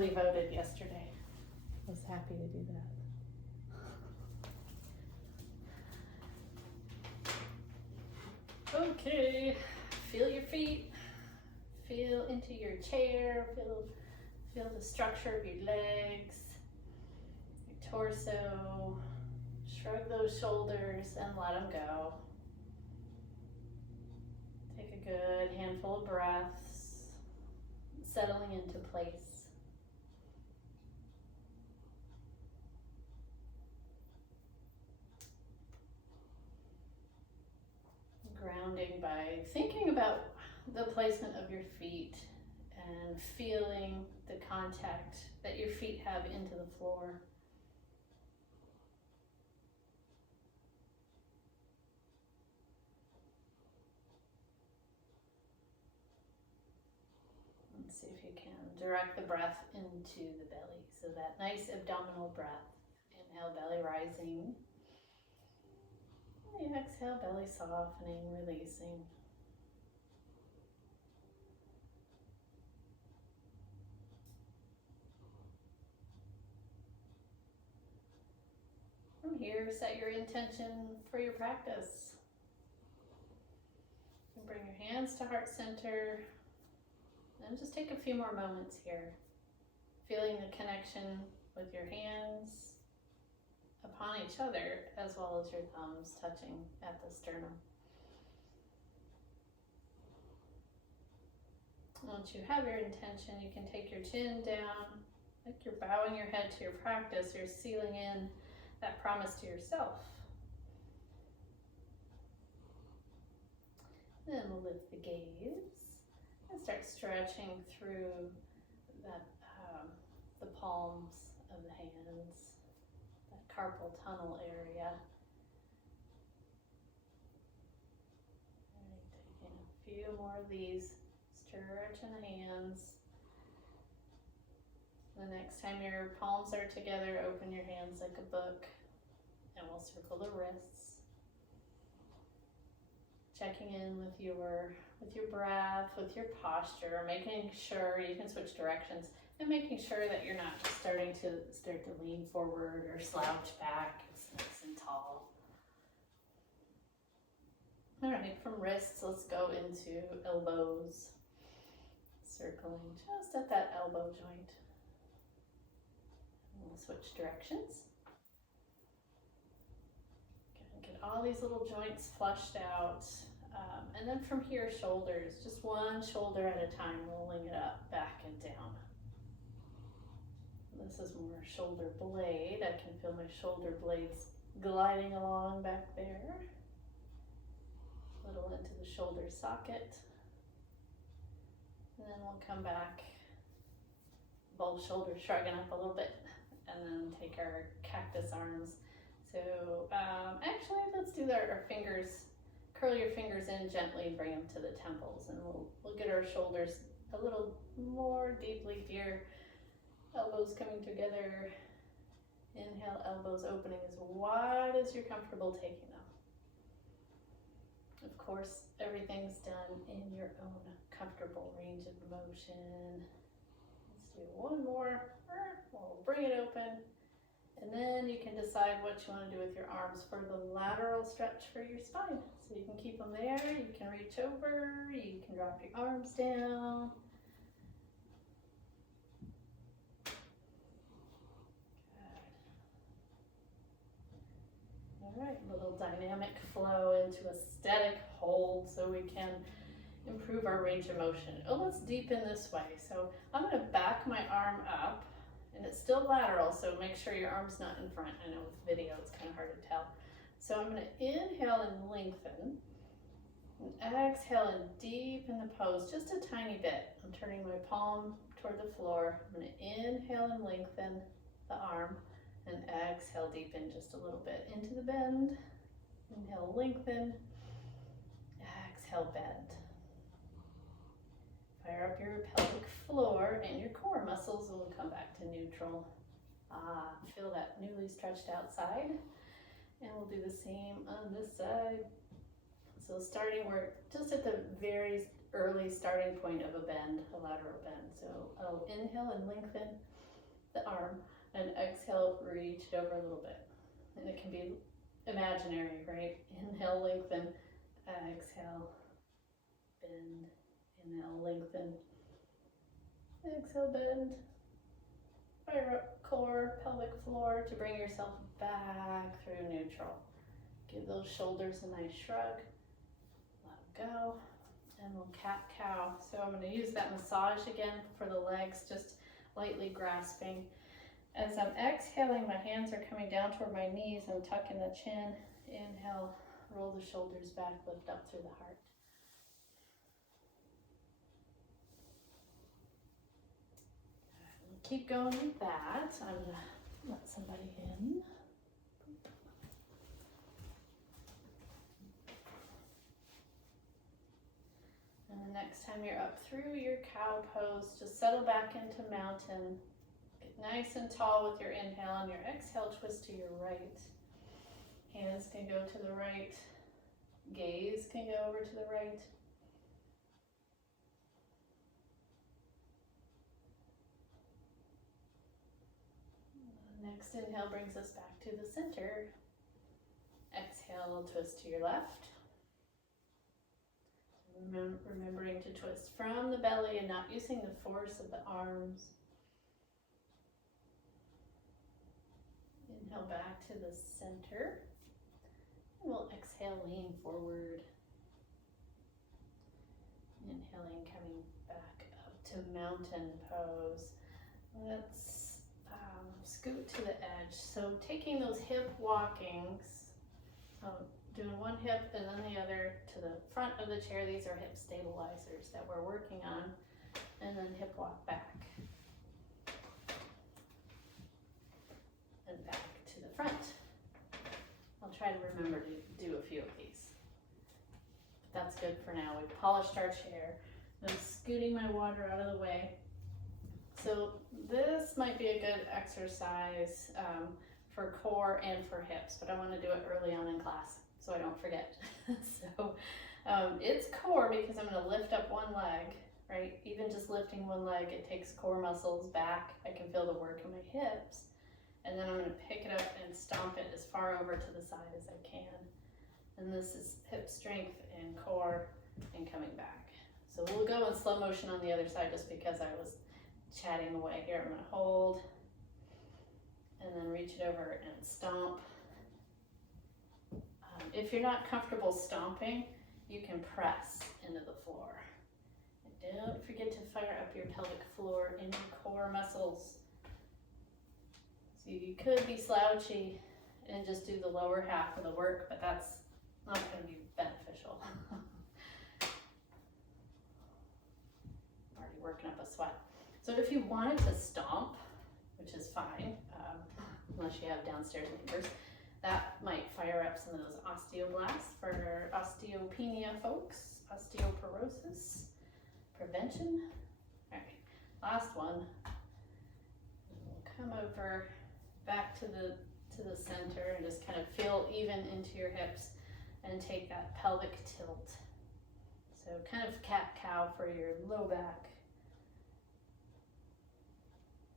early voted yesterday. Was happy to do that. Okay, feel your feet, feel into your chair, feel the structure of your legs, your torso. Shrug those shoulders and let them go. Take a good handful of breaths, settling into place. Grounding by thinking about the placement of your feet and feeling the contact that your feet have into the floor. And see if you can direct the breath into the belly. So that nice abdominal breath. Inhale, belly rising. And exhale, belly softening, releasing. From here, set your intention for your practice. And bring your hands to heart center. And just take a few more moments here. Feeling the connection with your hands upon each other, as well as your thumbs touching at the sternum. Once you have your intention, you can take your chin down, like you're bowing your head to your practice. You're sealing in that promise to yourself. Then we'll lift the gaze and start stretching through that the palms of the hands, that carpal tunnel area. And taking a few more of these, stretching the hands. The next time your palms are together, open your hands like a book, and we'll circle the wrists. Checking in with your breath, with your posture, making sure you can switch directions, and making sure that you're not starting to lean forward or slouch back. It's nice and tall. All right, from wrists, let's go into elbows. Circling just at that elbow joint. And we'll switch directions. Get all these little joints flushed out. And then from here, shoulders, just one shoulder at a time, rolling it up, back and down. This is more shoulder blade. I can feel my shoulder blades gliding along back there. A little into the shoulder socket. And then we'll come back, both shoulders shrugging up a little bit, and then take our cactus arms. So actually, let's do our fingers. Curl your fingers in gently and bring them to the temples, and we'll get our shoulders a little more deeply here. Elbows coming together. Inhale, elbows opening as wide as you're comfortable taking them. Of course, everything's done in your own comfortable range of motion. Let's do one more. We'll bring it open. And then you can decide what you want to do with your arms for the lateral stretch for your spine. So you can keep them there, you can reach over, you can drop your arms down. Good. All right, a little dynamic flow into a static hold so we can improve our range of motion. Oh, let's deepen this way. So I'm going to back my arm up. And it's still lateral, so make sure your arm's not in front. I know with video it's kind of hard to tell. So I'm going to inhale and lengthen. And exhale and deepen the pose just a tiny bit. I'm turning my palm toward the floor. I'm going to inhale and lengthen the arm. And exhale, deepen just a little bit into the bend. Inhale, lengthen. Exhale, bend. Fire up your pelvic floor and your core muscles, and we'll come back to neutral. Feel that newly stretched out side. And we'll do the same on this side. So starting, we're just at the very early starting point of a bend, a lateral bend. So I'll inhale and lengthen the arm, and exhale, reach it over a little bit. And it can be imaginary, right? Inhale, lengthen, exhale, bend, inhale, lengthen, exhale, bend. Fire up core, pelvic floor to bring yourself back through neutral. Give those shoulders a nice shrug. Let them go. And we'll cat-cow. So I'm going to use that massage again for the legs, just lightly grasping. As I'm exhaling, my hands are coming down toward my knees. I'm tucking the chin. Inhale, roll the shoulders back, lift up through the heart. Keep going with that. I'm going to let somebody in. And the next time you're up through your cow pose, just settle back into mountain. Get nice and tall with your inhale, and your exhale, twist to your right. Hands can go to the right. Gaze can go over to the right. Next inhale brings us back to the center. Exhale, twist to your left. Remembering to twist from the belly and not using the force of the arms. Inhale back to the center. And we'll exhale, lean forward. Inhaling, coming back up to mountain pose. Let's scoot to the edge. So taking those hip walkings, doing one hip and then the other to the front of the chair. These are hip stabilizers that we're working on. And then hip walk back. And back to the front. I'll try to remember to do a few of these. But that's good for now. We've polished our chair. I'm scooting my water out of the way. So this might be a good exercise for core and for hips, but I want to do it early on in class so I don't forget. So it's core because I'm going to lift up one leg, right? Even just lifting one leg, it takes core muscles back. I can feel the work in my hips. And then I'm going to pick it up and stomp it as far over to the side as I can. And this is hip strength and core and coming back. So we'll go in slow motion on the other side just because I was chatting away here. I'm going to hold and then reach it over and stomp. If you're not comfortable stomping, you can press into the floor. And don't forget to fire up your pelvic floor and your core muscles. So you could be slouchy and just do the lower half of the work, but that's not going to be beneficial. Already working up a sweat. So if you wanted to stomp, which is fine, unless you have downstairs neighbors, that might fire up some of those osteoblasts for osteopenia folks, osteoporosis prevention. All right, last one. We'll come over back to the center and just kind of feel even into your hips and take that pelvic tilt. So kind of cat-cow for your low back.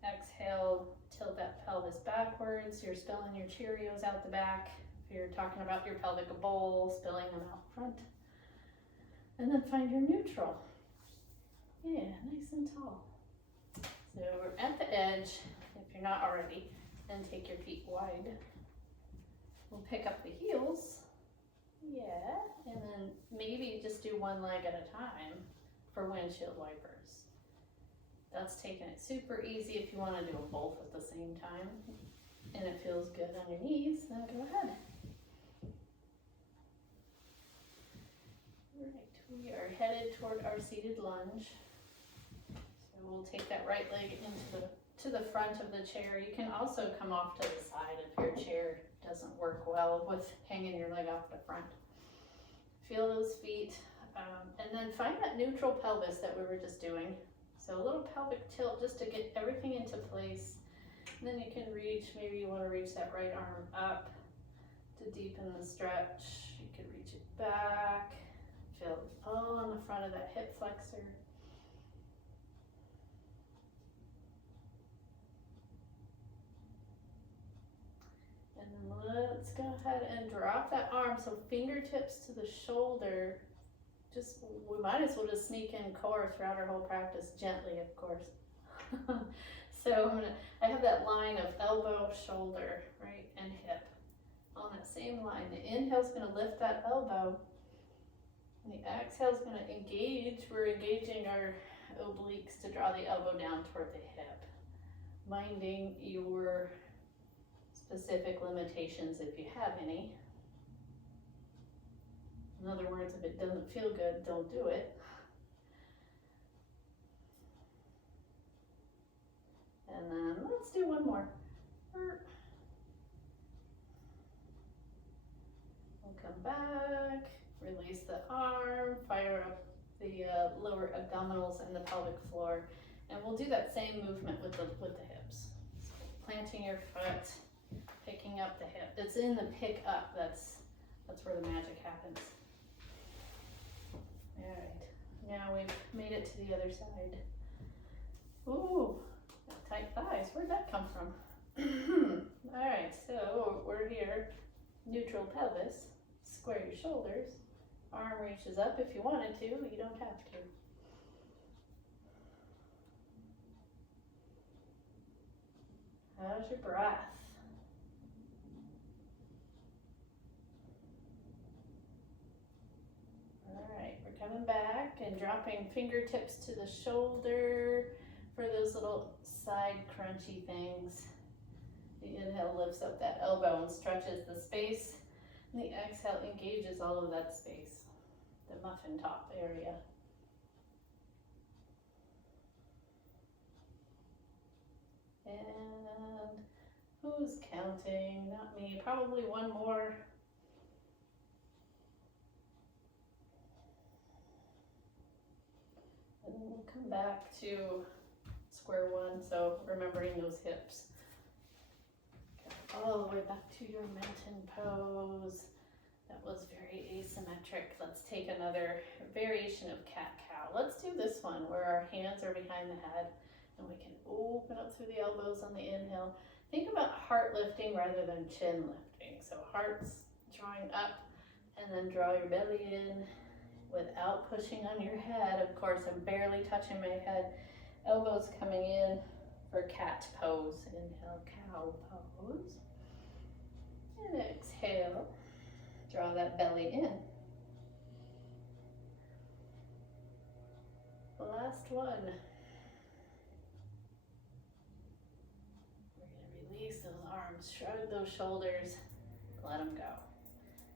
Exhale, tilt that pelvis backwards. You're spilling your Cheerios out the back. If you're talking about your pelvic bowl, spilling them out front. And then find your neutral. Yeah, nice and tall. So we're at the edge, if you're not already, and take your feet wide. We'll pick up the heels. Yeah, and then maybe just do one leg at a time for windshield wipers. That's taking it super easy. If you want to do both at the same time and it feels good on your knees, then go ahead. All right, we are headed toward our seated lunge. So we'll take that right leg to the front of the chair. You can also come off to the side if your chair doesn't work well with hanging your leg off the front. Feel those feet, and then find that neutral pelvis that we were just doing. So a little pelvic tilt just to get everything into place. And then you can reach, maybe you want to reach that right arm up to deepen the stretch. You can reach it back. feel all on the front of that hip flexor. And then let's go ahead and drop that arm, so fingertips to the shoulder. We might as well just sneak in core throughout our whole practice, gently, of course. So I have that line of elbow, shoulder, right, and hip. On that same line, the inhale's gonna lift that elbow, and the exhale's gonna engage. We're engaging our obliques to draw the elbow down toward the hip, minding your specific limitations if you have any. In other words, if it doesn't feel good, don't do it. And then let's do one more. We'll come back, release the arm, fire up the lower abdominals and the pelvic floor. And we'll do that same movement with the hips. So planting your foot, picking up the hip. It's in the pick up, that's where the magic happens. All right, now we've made it to the other side. Ooh, tight thighs, where'd that come from? All right, so we're here, neutral pelvis, square your shoulders, arm reaches up if you wanted to, you don't have to. How's your breath? Coming back and dropping fingertips to the shoulder for those little side crunchy things. The inhale lifts up that elbow and stretches the space, and the exhale engages all of that space, the muffin top area. And who's counting? Not me, probably one more. And we'll come back to square one, so remembering those hips. Okay, all the way back to your mountain pose. That was very asymmetric. Let's take another variation of cat-cow. Let's do this one where our hands are behind the head and we can open up through the elbows on the inhale. Think about heart lifting rather than chin lifting. So heart's drawing up, and then draw your belly in without pushing on your head. Of course, I'm barely touching my head. Elbows coming in for cat pose. Inhale, cow pose. And exhale, draw that belly in. Last one. We're gonna release those arms, shrug those shoulders, let them go.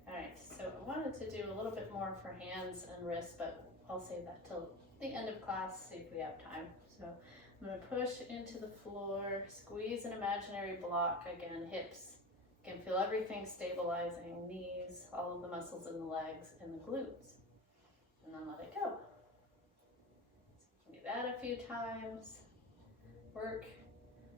All right, so I wanted to do a little bit more for hands and wrists, but I'll save that till the end of class, see if we have time. So I'm gonna push into the floor, squeeze an imaginary block, again, hips. You can feel everything stabilizing, knees, all of the muscles in the legs and the glutes. And then let it go. So do that a few times. Work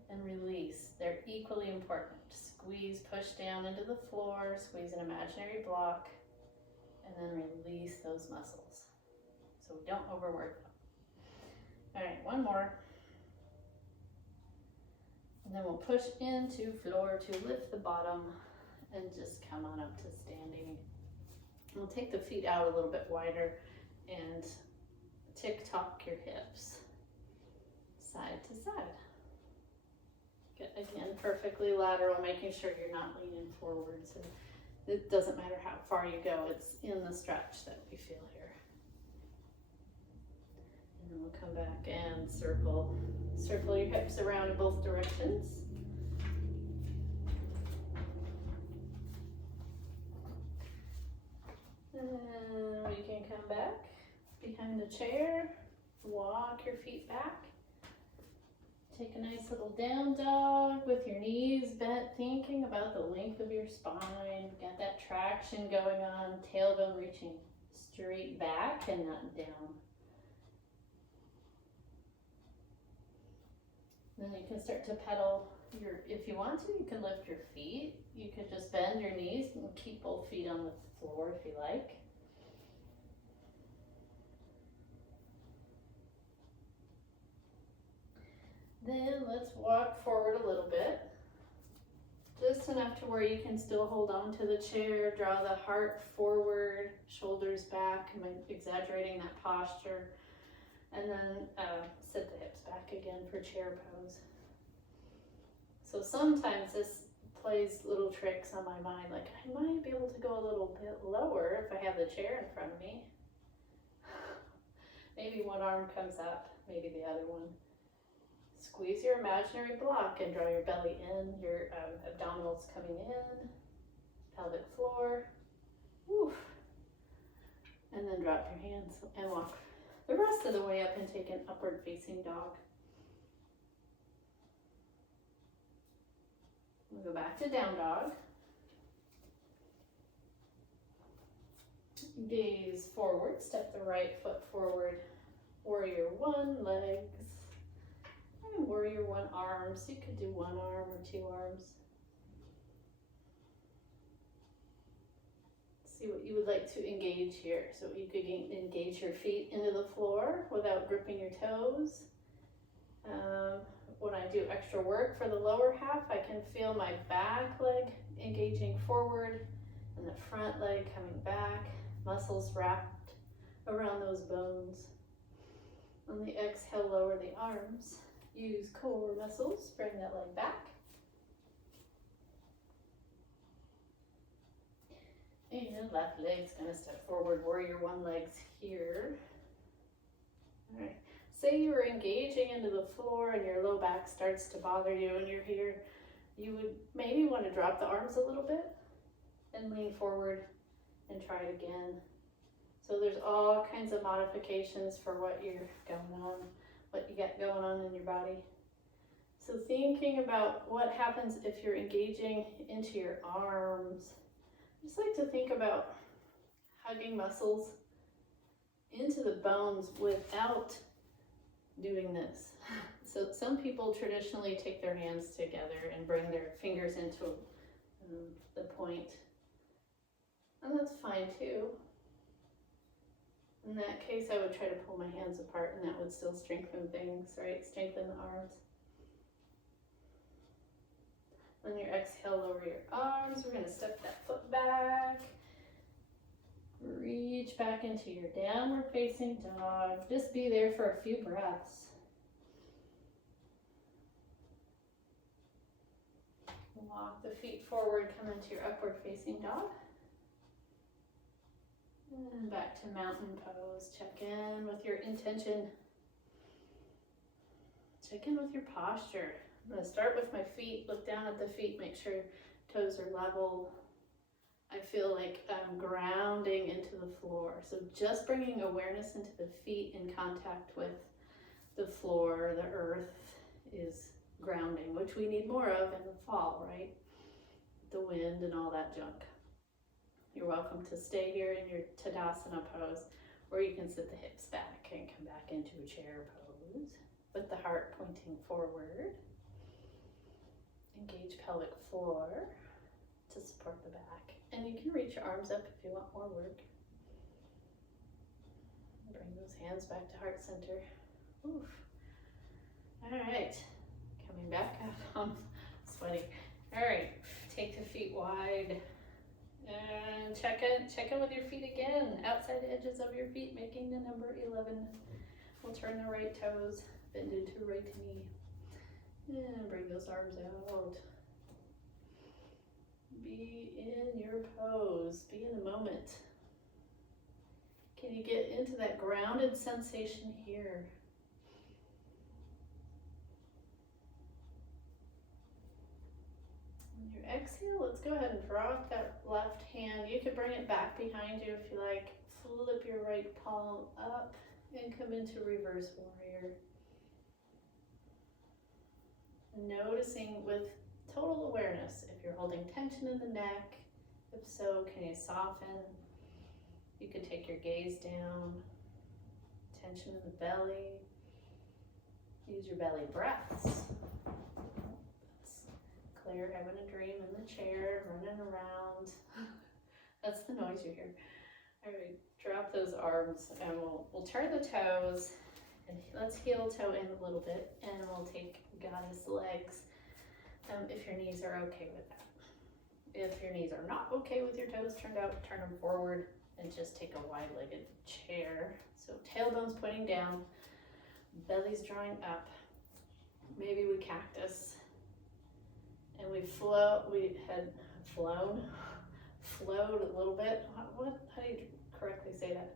and release, they're equally important. Squeeze, push down into the floor, squeeze an imaginary block, and then release those muscles. So we don't overwork them. All right, one more. And then we'll push into floor to lift the bottom and just come on up to standing. We'll take the feet out a little bit wider and tick-tock your hips, side to side. Again, perfectly lateral, making sure you're not leaning forwards. And it doesn't matter how far you go, it's in the stretch that we feel here. And then we'll come back and circle your hips around in both directions. And we can come back behind the chair, walk your feet back. Take a nice little down dog with your knees bent, thinking about the length of your spine. Get that traction going on, tailbone reaching straight back and not down. Then you can start to pedal if you want to, you can lift your feet. You could just bend your knees and keep both feet on the floor if you like. Then let's walk forward a little bit. Just enough to where you can still hold on to the chair, draw the heart forward, shoulders back. I'm exaggerating that posture. And then sit the hips back again for chair pose. So sometimes this plays little tricks on my mind, like I might be able to go a little bit lower if I have the chair in front of me. Maybe one arm comes up, maybe the other one. Squeeze your imaginary block and draw your belly in, your abdominals coming in, pelvic floor. Woof. And then drop your hands and walk the rest of the way up and take an upward facing dog. We'll go back to down dog. Gaze forward, step the right foot forward. Warrior one, legs. And warrior one, arms. You could do one arm or two arms. See what you would like to engage here. So you could engage your feet into the floor without gripping your toes. When I do extra work for the lower half, I can feel my back leg engaging forward and the front leg coming back, muscles wrapped around those bones. On the exhale, lower the arms. Use core muscles, bring that leg back. And left leg's gonna step forward, warrior one legs here. All right, say you were engaging into the floor and your low back starts to bother you and you're here, you would maybe want to drop the arms a little bit and lean forward and try it again. So there's all kinds of modifications for what you're going on, what you got going on in your body. So thinking about what happens if you're engaging into your arms. I just like to think about hugging muscles into the bones without doing this. So some people traditionally take their hands together and bring their fingers into the point. And that's fine too. In that case, I would try to pull my hands apart and that would still strengthen things, right? Strengthen the arms. On your exhale, lower your arms. We're gonna step that foot back. Reach back into your downward facing dog. Just be there for a few breaths. Walk the feet forward, come into your upward facing dog. And back to mountain pose. Check in with your intention. Check in with your posture. I'm going to start with my feet. Look down at the feet. Make sure toes are level. I feel like I'm grounding into the floor. So just bringing awareness into the feet in contact with the floor, the earth, is grounding, which we need more of in the fall, right? The wind and all that junk. You're welcome to stay here in your Tadasana pose, or you can sit the hips back and come back into a chair pose with the heart pointing forward. Engage pelvic floor to support the back. And you can reach your arms up if you want more work. Bring those hands back to heart center. Oof. All right, coming back up. I'm sweating. All right, take the feet wide. And check in with your feet again. Outside edges of your feet, making the number 11. We'll turn the right toes, bend into right knee. And bring those arms out. Be in your pose. Be in the moment. Can you get into that grounded sensation here? On your exhale, let's go ahead and drop that left hand. You could bring it back behind you if you like. Flip your right palm up and come into reverse warrior. Noticing with total awareness if you're holding tension in the neck. If so, can you soften? You could take your gaze down. Tension in the belly. Use your belly breaths. That's Claire having a dream in the chair, running around. That's the noise you hear. All right, drop those arms and we'll turn the toes And let's heel toe in a little bit, and we'll take goddess legs if your knees are okay with that. If your knees are not okay with your toes turned out, turn them forward and just take a wide-legged chair. So tailbone's pointing down, belly's drawing up. Maybe we cactus, and we had flowed a little bit. How do you correctly say that?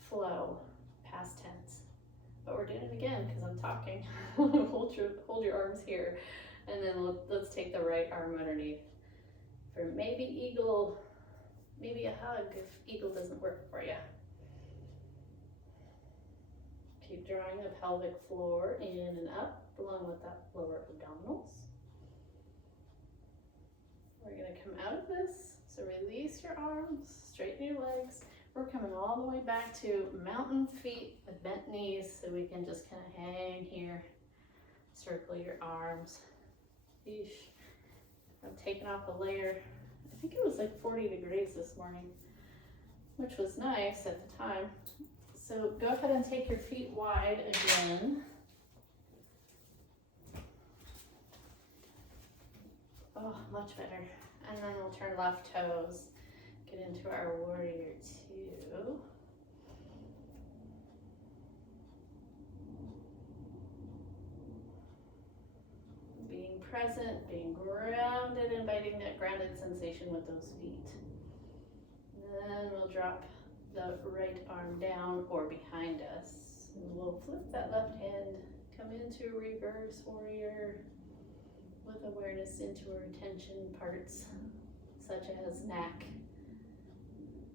Flow, past tense. But we're doing it again because I'm talking. hold your arms here, and then let's take the right arm underneath for maybe eagle, maybe a hug if eagle doesn't work for you. Keep drawing the pelvic floor in and up along with that lower abdominals. We're gonna come out of this, so release your arms, straighten your legs. We're coming all the way back to mountain feet with bent knees, so we can just kind of hang here. Circle your arms. Yeesh. I'm taking off a layer. I think it was like 40 degrees this morning, which was nice at the time. So go ahead and take your feet wide again. Oh, much better. And then we'll turn left toes. Get into our warrior two. Being present, being grounded, inviting that grounded sensation with those feet. Then we'll drop the right arm down or behind us. And we'll flip that left hand, come into reverse warrior with awareness into our tension parts, such as neck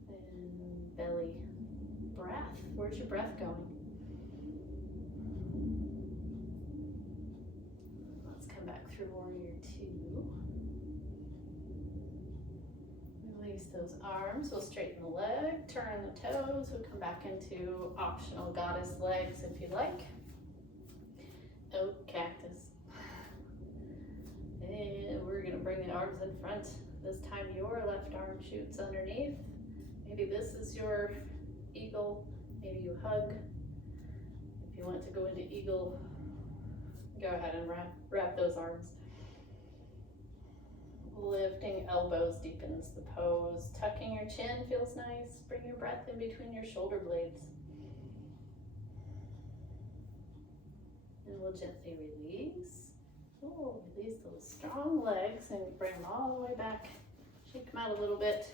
and belly. Breath, where's your breath going? Let's come back through warrior two. Release those arms, we'll straighten the leg, turn the toes, we'll come back into optional goddess legs if you like. Oh, cactus. And we're gonna bring the arms in front. This time your left arm shoots underneath. Maybe this is your eagle, maybe you hug. If you want to go into eagle, go ahead and wrap those arms. Lifting elbows deepens the pose. Tucking your chin feels nice. Bring your breath in between your shoulder blades. And we'll gently release. Oh, release those strong legs and bring them all the way back. Shake them out a little bit.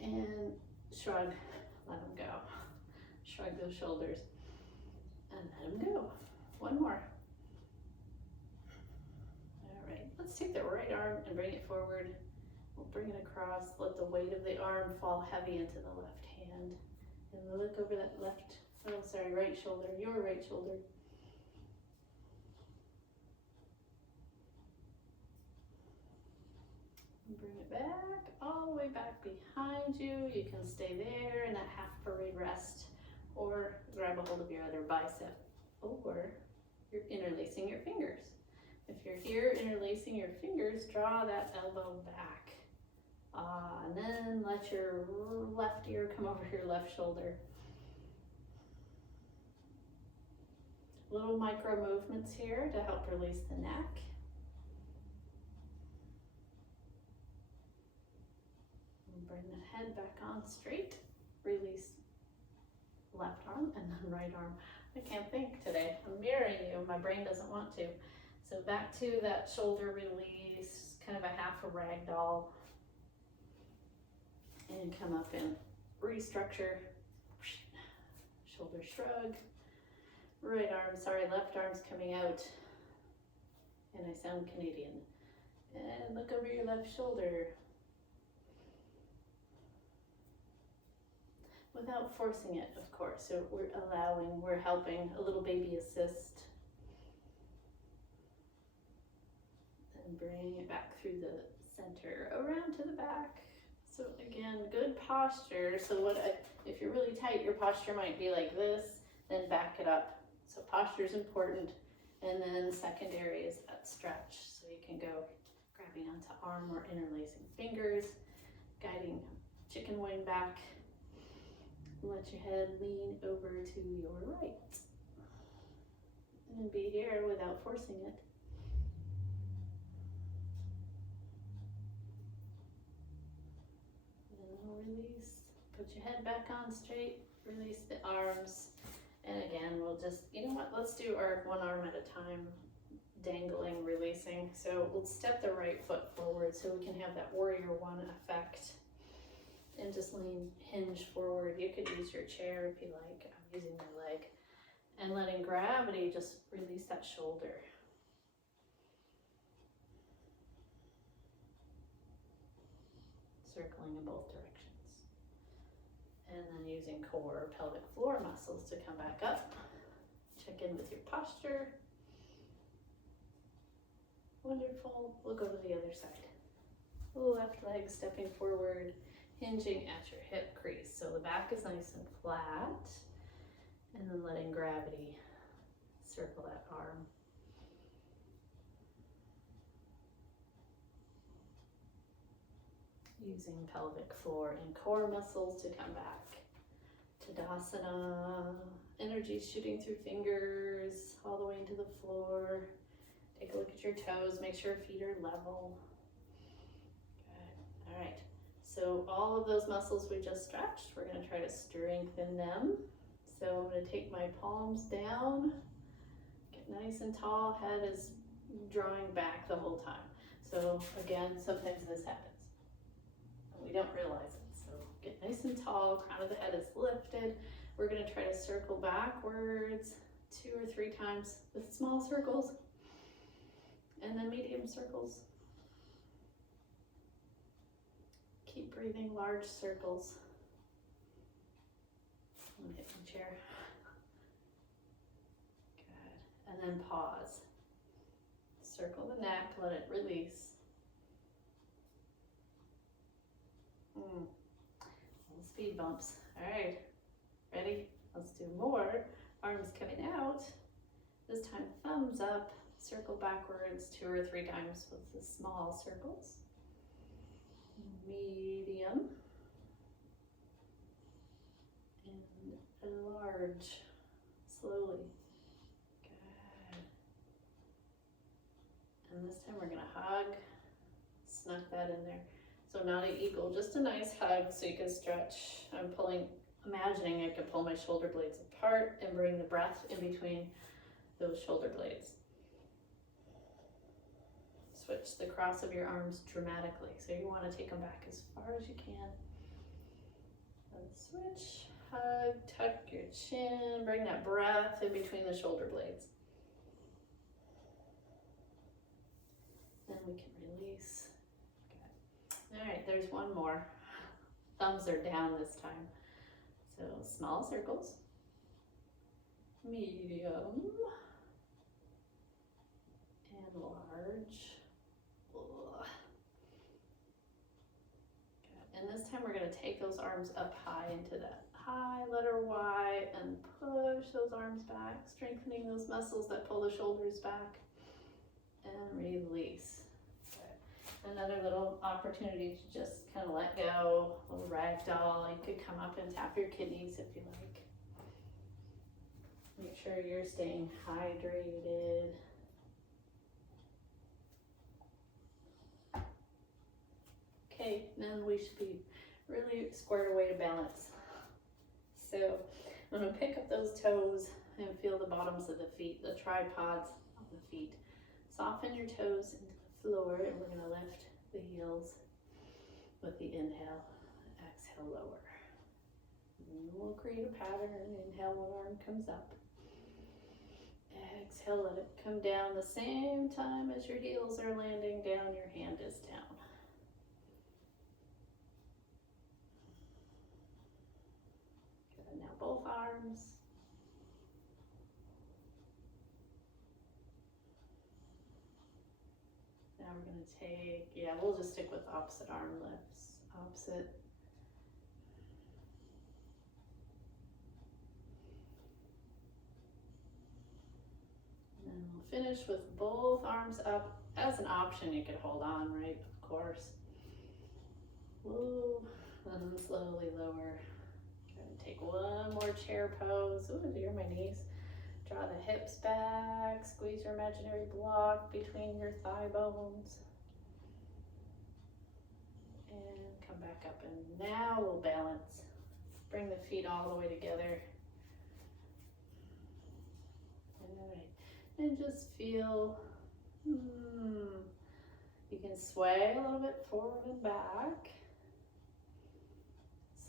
And shrug, let them go. Shrug those shoulders and let them go. One more. All right, let's take the right arm and bring it forward. We'll bring it across, let the weight of the arm fall heavy into the left hand. And we'll look over that right shoulder, your right shoulder. Bring it back, all the way back behind you. You can stay there in that half parade rest, or grab a hold of your other bicep, or you're interlacing your fingers. If you're here interlacing your fingers, draw that elbow back. And then let your left ear come over your left shoulder. Little micro movements here to help release the neck. Bring the head back on straight, release left arm and then right arm. I can't think today, I'm mirroring you, my brain doesn't want to. So back to that shoulder release, kind of a half a rag doll. And come up and restructure, shoulder shrug, left arm's coming out, and I sound Canadian. And look over your left shoulder. Without forcing it, of course. So we're helping, a little baby assist. And bring it back through the center, around to the back. So again, good posture. So if you're really tight, your posture might be like this, then back it up. So posture is important. And then secondary is that stretch. So you can go grabbing onto arm or interlacing fingers, guiding chicken wing back. Let your head lean over to your right. and be here without forcing it. And release. Put your head back on straight. Release the arms. And again, we'll just, you know what, let's do our one arm at a time, dangling, releasing. So we'll step the right foot forward so we can have that warrior one effect. And just hinge forward. You could use your chair if you like. I'm using my leg. And letting gravity just release that shoulder. Circling in both directions. And then using core, pelvic floor muscles to come back up. Check in with your posture. Wonderful. We'll go to the other side. Left leg stepping forward, hinging at your hip crease. So the back is nice and flat. And then letting gravity circle that arm. Using pelvic floor and core muscles to come back. Tadasana, energy shooting through fingers all the way into the floor. Take a look at your toes, make sure feet are level. Good. All right, so all of those muscles we just stretched, we're gonna try to strengthen them. So I'm gonna take my palms down, get nice and tall, head is drawing back the whole time. So again, sometimes this happens. We don't realize it. So get nice and tall, crown of the head is lifted. We're gonna try to circle backwards 2 or 3 times with small circles and then medium circles. Keep breathing large circles. I'm gonna hit my chair. Good. And then pause. Circle the neck, let it release. Little speed bumps. All right, ready? Let's do more. Arms coming out. This time thumbs up, circle backwards 2 or 3 times with the small circles. Medium. And large. Slowly. Good. And this time we're gonna hug. Snuck that in there. So not an eagle, just a nice hug so you can stretch. I'm imagining I could pull my shoulder blades apart and bring the breath in between those shoulder blades. Switch the cross of your arms dramatically. So you want to take them back as far as you can. And switch, hug, tuck your chin, bring that breath in between the shoulder blades. Then we can release. All right, there's one more. Thumbs are down this time. So small circles, medium, and large. Good. And this time we're gonna take those arms up high into that high letter Y and push those arms back, strengthening those muscles that pull the shoulders back, and release. Another little opportunity to just kind of let go, a little ragdoll. You could come up and tap your kidneys if you like. Make sure you're staying hydrated. Okay, then we should be really squared away to balance. So I'm gonna pick up those toes and feel the bottoms of the feet, the tripods of the feet. Soften your toes into floor, and we're going to lift the heels with the inhale. Exhale, lower. And we'll create a pattern. Inhale, one arm comes up. Exhale, let it come down the same time as your heels are landing down, your hand is down. Good. Now both arms. Now we're going to take, we'll just stick with opposite arm lifts. Opposite. And then we'll finish with both arms up. As an option, you could hold on, right? Of course. Woo. And then slowly lower. Gonna take one more chair pose. Ooh, dear, my knees. Draw the hips back, squeeze your imaginary block between your thigh bones. And come back up, and now we'll balance. Bring the feet all the way together. All right, and just feel, you can sway a little bit forward and back,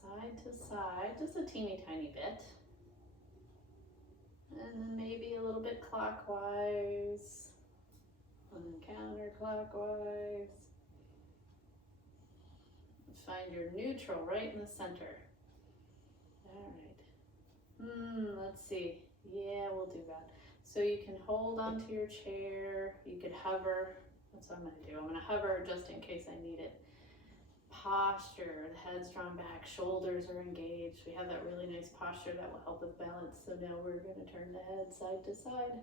side to side, just a teeny tiny bit. And then maybe a little bit clockwise, and then counterclockwise. Find your neutral right in the center. All right. Let's see. Yeah, we'll do that. So you can hold onto your chair. You could hover. That's what I'm going to do. I'm going to hover just in case I need it. Posture, the head's drawn back, shoulders are engaged. We have that really nice posture that will help with balance. So now we're going to turn the head side to side.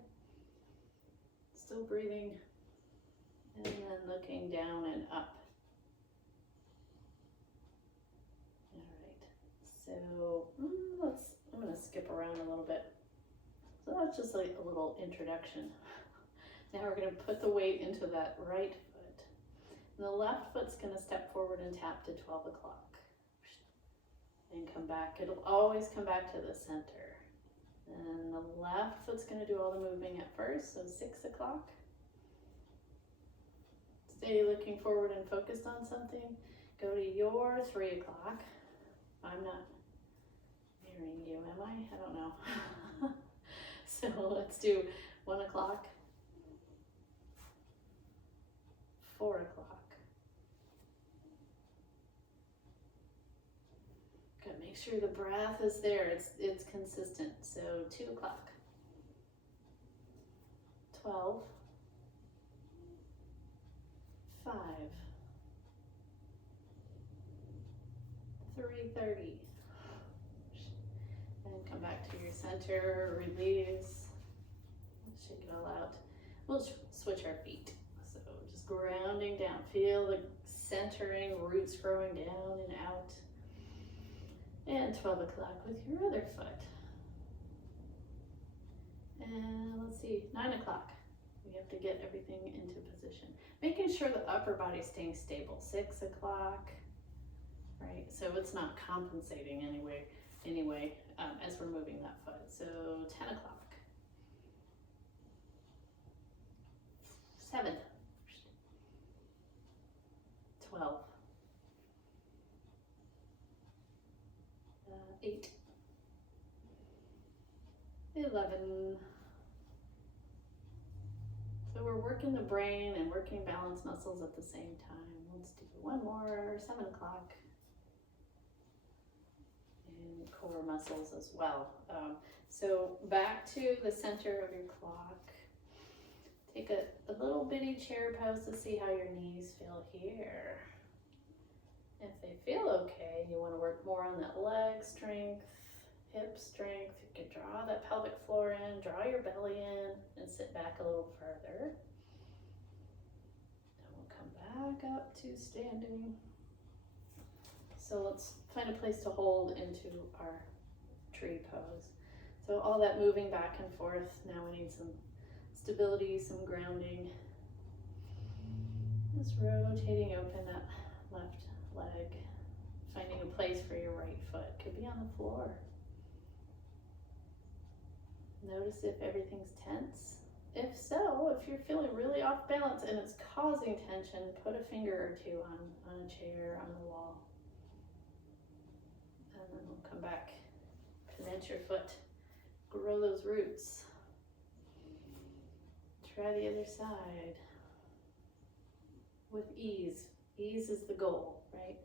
Still breathing. And then looking down and up. All right. So I'm going to skip around a little bit. So that's just like a little introduction. Now we're going to put the weight into that right foot. And the left foot's going to step forward and tap to 12 o'clock. And come back. It'll always come back to the center. And the left foot's going to do all the moving at first, so 6 o'clock. Stay looking forward and focused on something. Go to your 3 o'clock. I'm not mirroring you, am I? I don't know. So let's do 1 o'clock, 4 o'clock. Good, make sure the breath is there, it's consistent. So 2 o'clock, 12, 5, 3:30. And come back to your center, release, shake it all out. We'll switch our feet. So just grounding down, feel the centering, roots growing down and out. And 12 o'clock with your other foot. And let's see, 9 o'clock. We have to get everything into position. Making sure the upper body's staying stable. 6 o'clock, right? So it's not compensating anyway, as we're moving that foot. So 10 o'clock, 7, 12, 8, 11. So we're working the brain and working balance muscles at the same time. Let's do one more, 7 o'clock. And core muscles as well. So back to the center of your clock. Take a little bitty chair pose to see how your knees feel here. If they feel okay, you want to work more on that leg strength, hip strength. You can draw that pelvic floor in, draw your belly in, and sit back a little further. And we'll come back up to standing. So let's find a place to hold into our tree pose. So all that moving back and forth, now we need some stability, some grounding. Just rotating open that left leg, finding a place for your right foot. Could be on the floor. Notice if everything's tense. If so, if you're feeling really off balance and it's causing tension, put a finger or two on a chair, on the wall. And then we'll come back, plant your foot, grow those roots. Try the other side with ease. Ease is the goal, right?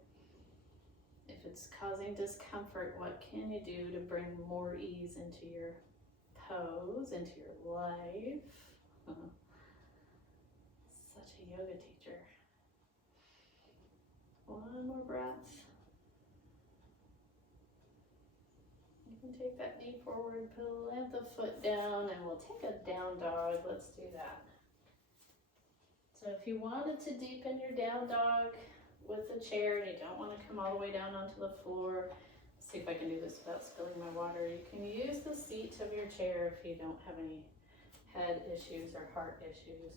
If it's causing discomfort, what can you do to bring more ease into your pose, into your life? Such a yoga teacher. One more breath. You can take that knee forward, plant the foot down, and we'll take a down dog. Let's do that. So if you wanted to deepen your down dog with the chair and you don't want to come all the way down onto the floor, See if I can do this without spilling my water. You can use the seat of your chair if you don't have any head issues or heart issues.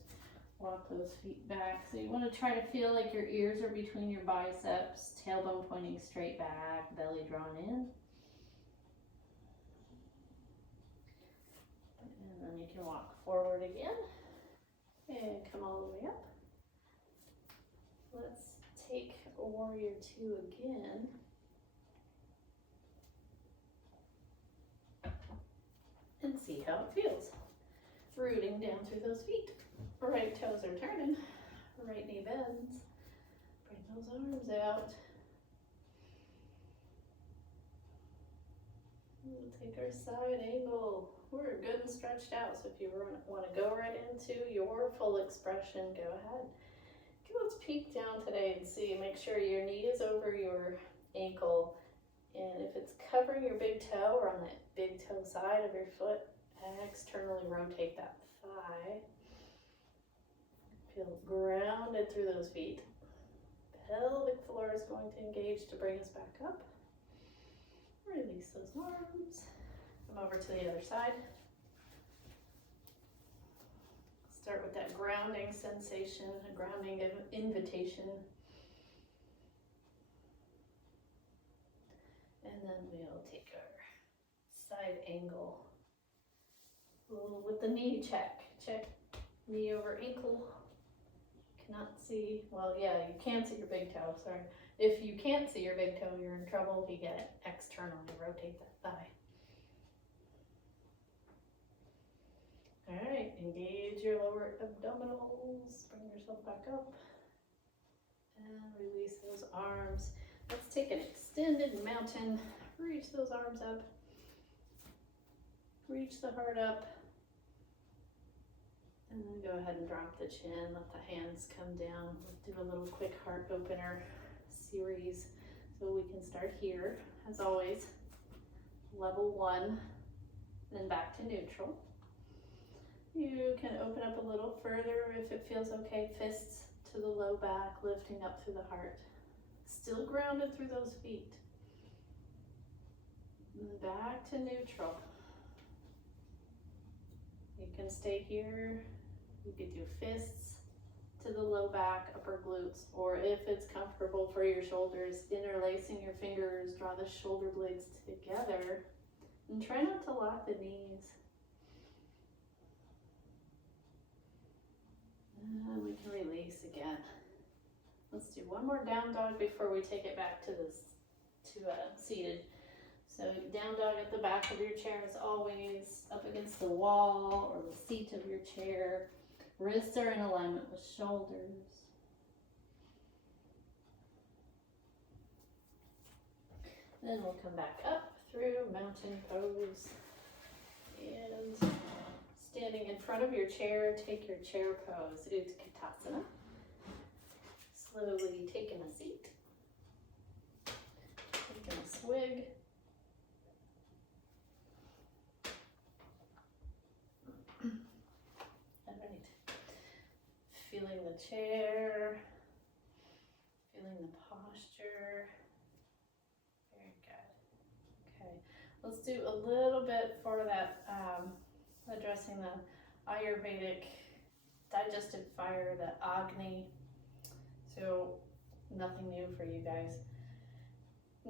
Walk those feet back. So you want to try to feel like your ears are between your biceps, tailbone pointing straight back, belly drawn in. And then you can walk forward again and come all the way up. Let's take a warrior two again. And see how it feels. Rooting down through those feet. Right toes are turning. Right knee bends. Bring those arms out. We'll take our side angle. We're good and stretched out, so if you want to go right into your full expression, go ahead. Okay, let's peek down today and see. Make sure your knee is over your ankle. And if it's covering your big toe or on that big toe side of your foot, externally rotate that thigh. Feel grounded through those feet. Pelvic floor is going to engage to bring us back up. Release those arms. Come over to the other side. Start with that grounding sensation, a grounding invitation. And then we'll take our side angle. With the knee check. Check knee over ankle. Cannot see, well, yeah, you can see your big toe, sorry. If you can't see your big toe, you're in trouble. If you get it externally, rotate that thigh. All right, engage your lower abdominals. Bring yourself back up. And release those arms. Let's take an extended mountain. Reach those arms up. Reach the heart up. And then go ahead and drop the chin. Let the hands come down. Let's do a little quick heart opener series. So we can start here, as always. Level 1, then back to neutral. You can open up a little further if it feels okay. Fists to the low back, lifting up through the heart. Still grounded through those feet. Back to neutral. You can stay here. You could do fists to the low back, upper glutes, or if it's comfortable for your shoulders, interlacing your fingers, draw the shoulder blades together, and try not to lock the knees. And we can release again. Let's do one more down dog before we take it back to seated. So down dog at the back of your chair is always up against the wall or the seat of your chair. Wrists are in alignment with shoulders. Then we'll come back up through mountain pose. And standing in front of your chair, take your chair pose, Utkatasana. Slowly taking a seat. Taking a swig. Feeling the chair, feeling the posture. Very good. Okay, let's do a little bit for that, addressing the Ayurvedic digestive fire, the Agni. So nothing new for you guys.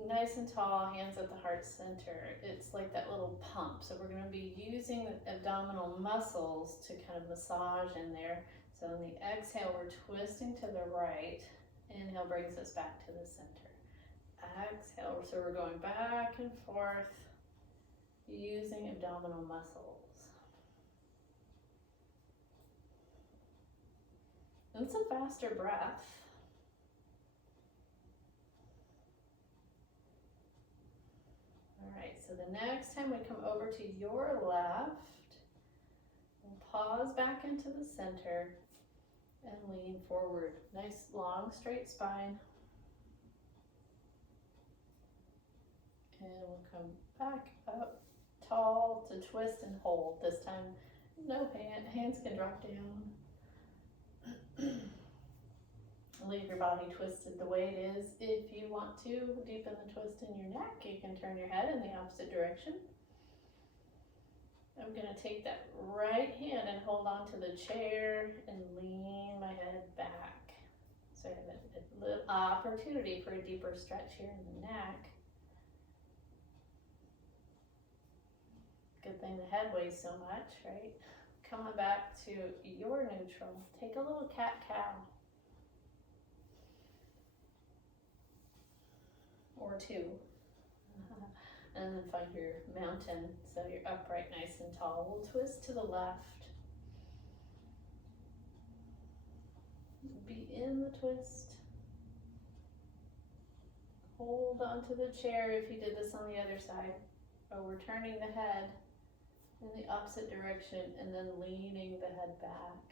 Nice and tall, hands at the heart center. It's like that little pump. So we're going to be using the abdominal muscles to kind of massage in there. So in the exhale, we're twisting to the right. Inhale brings us back to the center. Exhale, so we're going back and forth using abdominal muscles. And it's a faster breath. All right, so the next time we come over to your left, we'll pause back into the center and lean forward. Nice long straight spine. And we'll come back up tall to twist and hold. This time, no hands can drop down. leave your body twisted the way it is. If you want to deepen the twist in your neck, you can turn your head in the opposite direction. I'm going to take that right hand and hold on to the chair and lean my head back. So I have a little opportunity for a deeper stretch here in the neck. Good thing the head weighs so much, right? Come on back to your neutral. Take a little cat-cow. Or two. And then find your mountain, so you're upright, nice and tall. We'll twist to the left. Be in the twist. Hold onto the chair if you did this on the other side. Oh, we're turning the head in the opposite direction and then leaning the head back.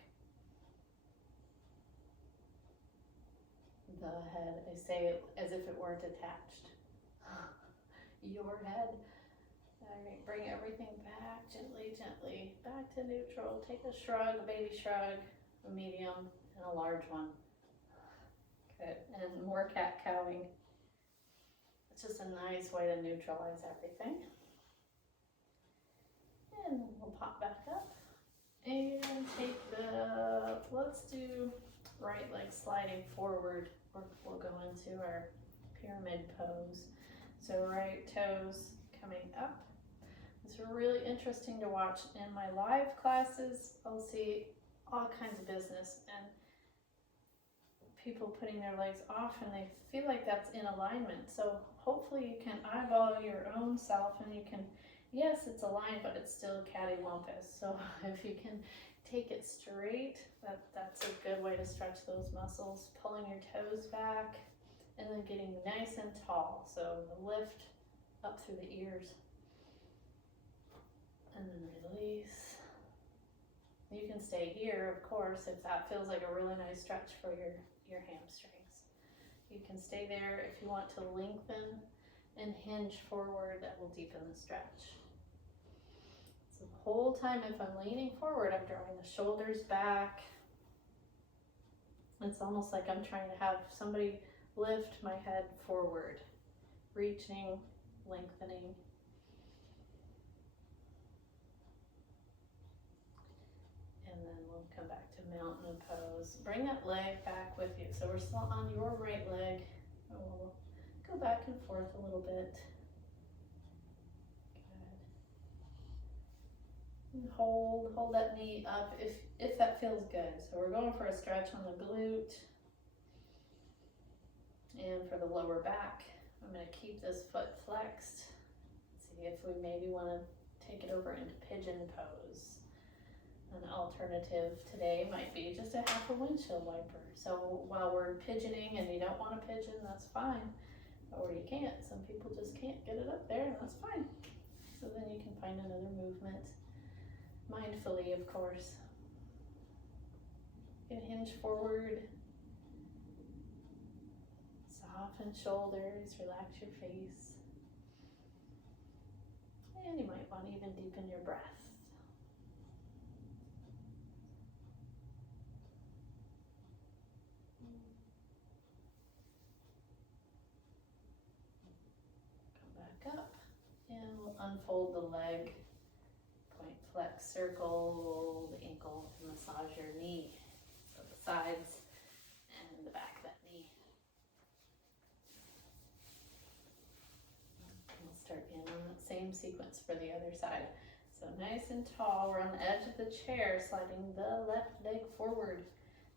The head, I say it as if it weren't attached. Your head. All right, bring everything back gently, gently, back to neutral. Take a shrug, a baby shrug, a medium, and a large one. Good, and more cat-cowing. It's just a nice way to neutralize everything. And we'll pop back up and take let's do right leg sliding forward. We'll go into our pyramid pose. So right toes coming up. It's really interesting to watch. In my live classes, I'll see all kinds of business and people putting their legs off and they feel like that's in alignment. So hopefully you can eyeball your own self and you can, yes, it's aligned, but it's still cattywampus. So if you can take it straight, that's a good way to stretch those muscles. Pulling your toes back. And then getting nice and tall. So the lift up through the ears. And then release. You can stay here, of course, if that feels like a really nice stretch for your hamstrings. You can stay there if you want to lengthen and hinge forward. That will deepen the stretch. So the whole time, if I'm leaning forward, I'm drawing the shoulders back. It's almost like I'm trying to have somebody lift my head forward, reaching, lengthening. And then we'll come back to mountain pose. Bring that leg back with you. So we're still on your right leg. And we'll go back and forth a little bit. Good. And hold that knee up if that feels good. So we're going for a stretch on the glute. And for the lower back, I'm going to keep this foot flexed. See if we maybe want to take it over into pigeon pose. An alternative today might be just a half a windshield wiper. So while we're pigeoning and you don't want to pigeon, that's fine. Or you can't. Some people just can't get it up there, and that's fine. So then you can find another movement. Mindfully, of course. You can hinge forward. Soften shoulders, relax your face. And you might want to even deepen your breath. Come back up and we'll unfold the leg. Point, flex, circle the ankle and massage your knee. So the sides and the back of that knee. Start in on that same sequence for the other side. So nice and tall, we're on the edge of the chair, sliding the left leg forward.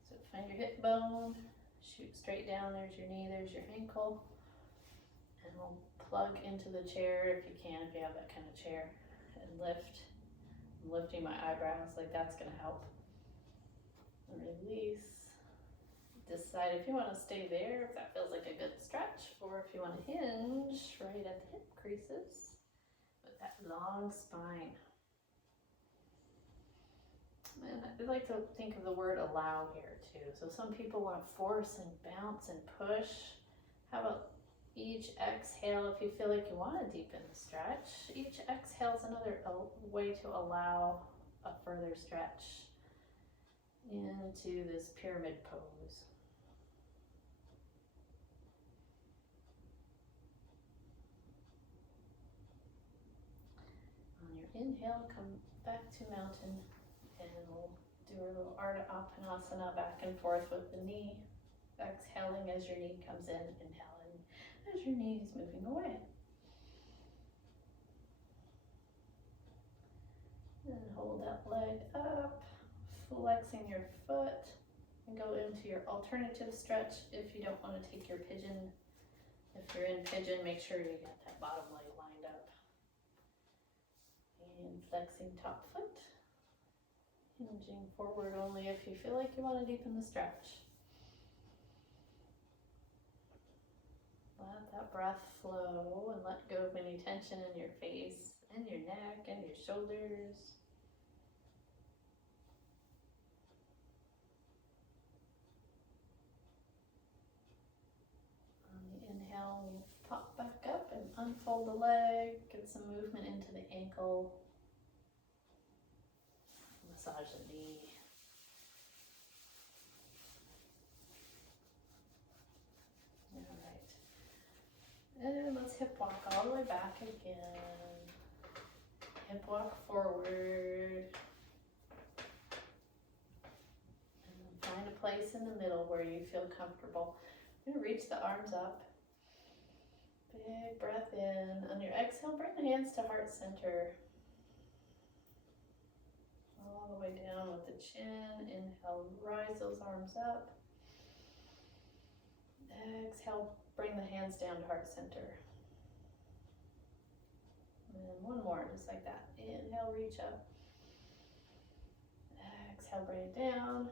So find your hip bone, shoot straight down, there's your knee, there's your ankle. And we'll plug into the chair if you can, if you have that kind of chair, and lift. I'm lifting my eyebrows, like that's gonna help. And release. Decide if you want to stay there, if that feels like a good stretch, or if you want to hinge right at the hip creases with that long spine. And I like to think of the word allow here too. So some people want to force and bounce and push. How about each exhale, if you feel like you want to deepen the stretch, each exhale is another way to allow a further stretch into this pyramid pose. inhale, come back to mountain, and we'll do our little Ardha Appanasana back and forth with the knee. Exhaling as your knee comes in, inhaling as your knee is moving away. And hold that leg up, flexing your foot, and go into your alternative stretch if you don't want to take your pigeon. If you're in pigeon, make sure you get that bottom leg lined up. And flexing top foot. Hinging forward only if you feel like you want to deepen the stretch. Let that breath flow and let go of any tension in your face and your neck and your shoulders. On the inhale, you pop back up and unfold the leg, get some movement into the ankle. Massage the knee. And let's hip walk all the way back again. Hip walk forward. And then find a place in the middle where you feel comfortable. You're going to reach the arms up. Big breath in. On your exhale, bring the hands to heart center. All the way down with the chin. Inhale, rise those arms up. Exhale, bring the hands down to heart center. And one more, just like that. Inhale, reach up. Exhale, bring it down.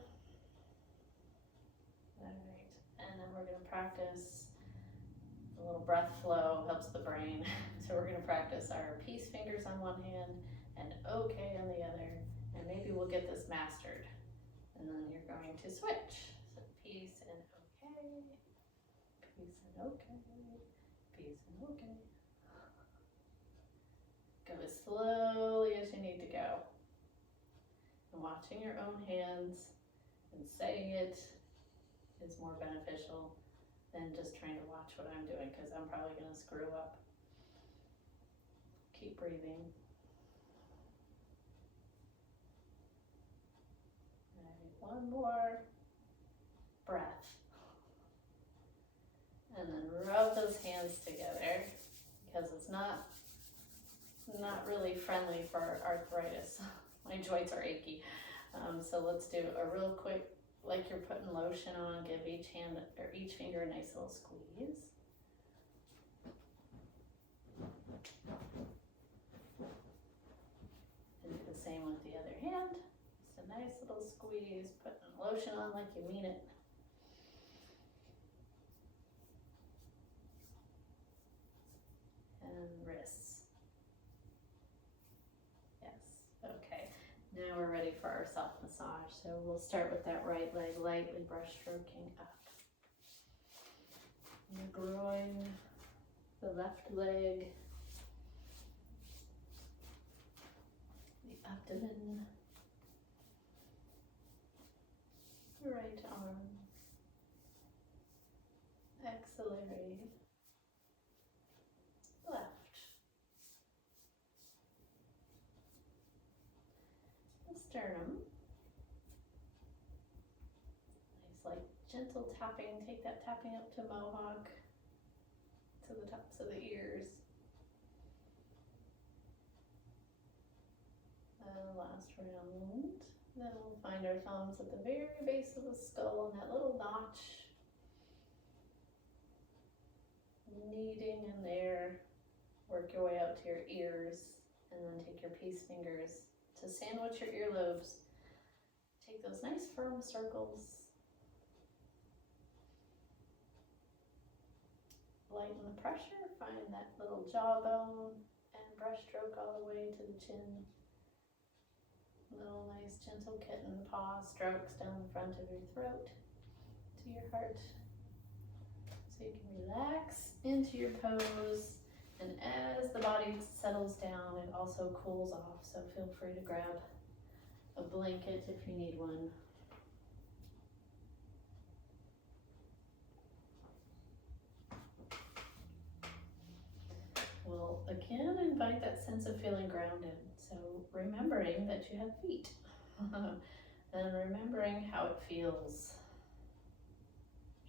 All right, and then we're going to practice a little breath flow, helps the brain. So we're going to practice our peace fingers on one hand and okay on the other. And maybe we'll get this mastered. And then you're going to switch. So peace and okay. Peace and okay, peace and okay. Go as slowly as you need to go. And watching your own hands and saying it is more beneficial than just trying to watch what I'm doing, because I'm probably going to screw up. Keep breathing. All right, one more breath. And then rub those hands together, because it's not really friendly for arthritis. My joints are achy. So let's do a real quick, like you're putting lotion on, give each hand or each finger a nice little squeeze. And do the same with the other hand. Just a nice little squeeze, putting lotion on like you mean it. And wrists. Yes, okay. Now we're ready for our self-massage. So we'll start with that right leg, lightly brush stroking up. Your groin, the left leg, the abdomen, the right arm, axillary, left. The sternum. Nice, like gentle tapping. Take that tapping up to mohawk, to the tops of the ears. And last round. Then we'll find our thumbs at the very base of the skull and that little notch. Kneading in there. Work your way out to your ears, and then take your peace fingers to sandwich your earlobes. Take those nice firm circles. Lighten the pressure, find that little jawbone, and brush stroke all the way to the chin. Little nice gentle kitten paw strokes down the front of your throat to your heart. So you can relax into your pose, and as the body settles down, it also cools off, so feel free to grab a blanket if you need one. We'll again invite that sense of feeling grounded. So remembering that you have feet and remembering how it feels.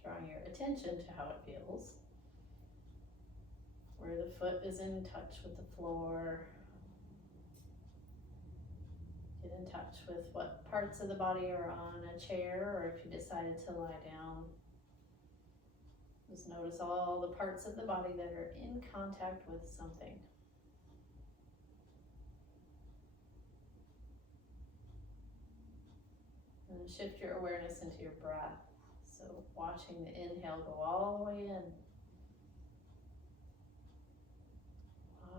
Drawing your attention to how it feels. Where the foot is in touch with the floor. Get in touch with what parts of the body are on a chair, or if you decided to lie down. Just notice all the parts of the body that are in contact with something. And shift your awareness into your breath. So watching the inhale go all the way in.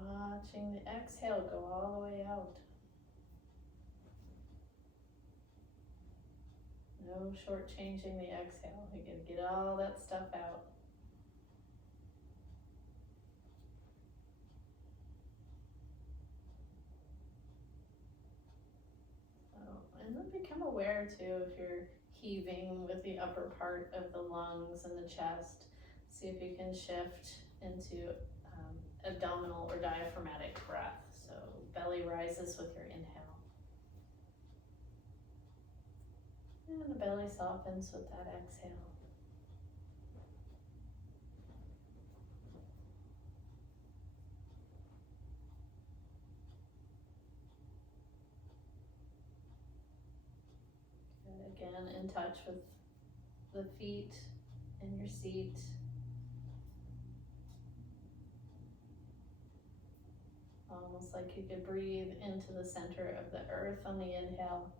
Watching the exhale go all the way out. No shortchanging the exhale. You gotta get all that stuff out. And then become aware too if you're heaving with the upper part of the lungs and the chest. See if you can shift into abdominal or diaphragmatic breath. So belly rises with your inhale. And the belly softens with that exhale. Again, in touch with the feet and your seat. Almost like you could breathe into the center of the earth on the inhale.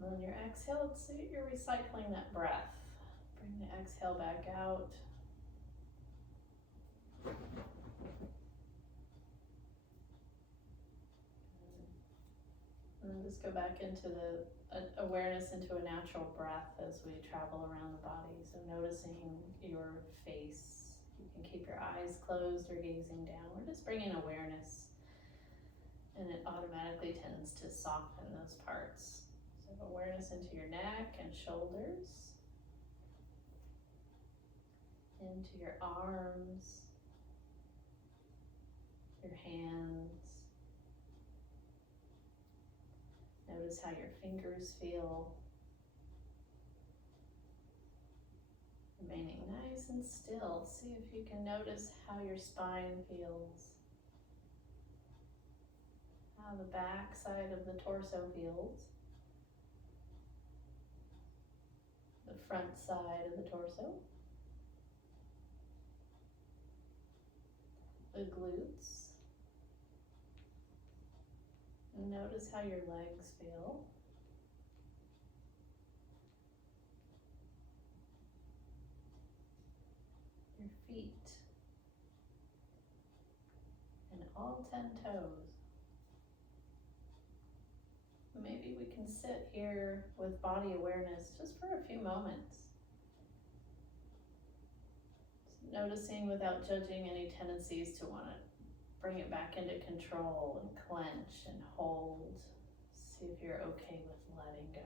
And on your exhale, see you're recycling that breath. Bring the exhale back out. And then just go back into the awareness into a natural breath as we travel around the body. So noticing your face. You can keep your eyes closed or gazing down. We're just bringing awareness, and it automatically tends to soften those parts. So awareness into your neck and shoulders, into your arms, your hands. Notice how your fingers feel. Remaining nice and still. See if you can notice how your spine feels. How the back side of the torso feels. The front side of the torso. The glutes. And notice how your legs feel. Your feet. And all 10 toes. Maybe we can sit here with body awareness just for a few moments. Just noticing without judging any tendencies to want to bring it back into control and clench and hold. See if you're okay with letting go.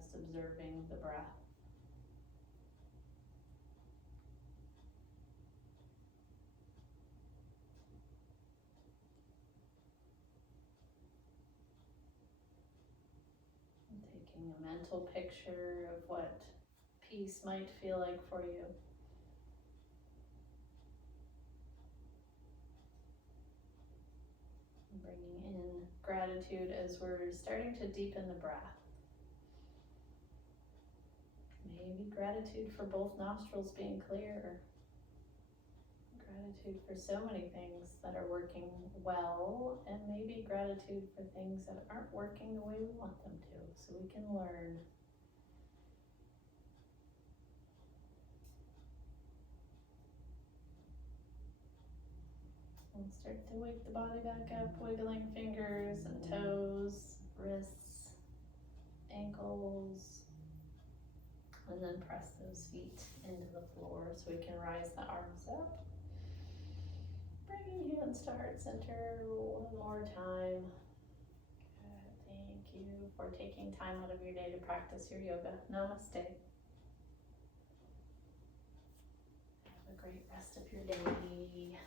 Just observing the breath. And taking a mental picture of what peace might feel like for you. And bringing in gratitude as we're starting to deepen the breath. Maybe gratitude for both nostrils being clear. Gratitude for so many things that are working well, and maybe gratitude for things that aren't working the way we want them to, so we can learn. And start to wake the body back up, wiggling fingers and toes, wrists, ankles. And then press those feet into the floor so we can rise the arms up. Bringing hands to heart center one more time. Good. Thank you for taking time out of your day to practice your yoga. Namaste. a great rest of your day.